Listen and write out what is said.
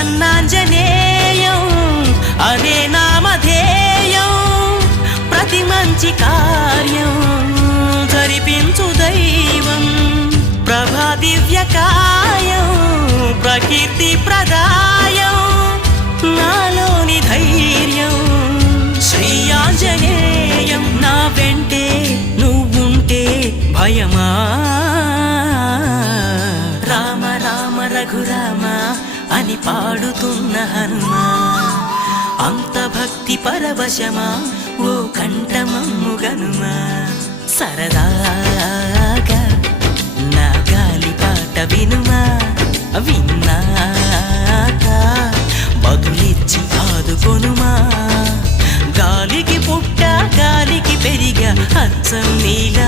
ప్రసన్నాంజనేయం అనే నామధేయం ప్రతి మంచి కార్యం జరిపించు దైవం ప్రభా దివ్యకాయం ప్రకీర్తి ప్రదాయం నాలోని ధైర్యం శ్రీ ఆంజనేయం నా వెంటే నువ్వుంటే భయమా రామ రామ రఘురామ అని పాడుతున్న హనుమా అంత భక్తి పరవశమా ఓ కంఠమమ్ము గనుమా సరదాగా నా గాలి పాట వినుమా విన్నాక బదులిచ్చి ఆదుకొనుమా గాలికి పుట్ట గాలికి పెరిగా అచ్చం నీలా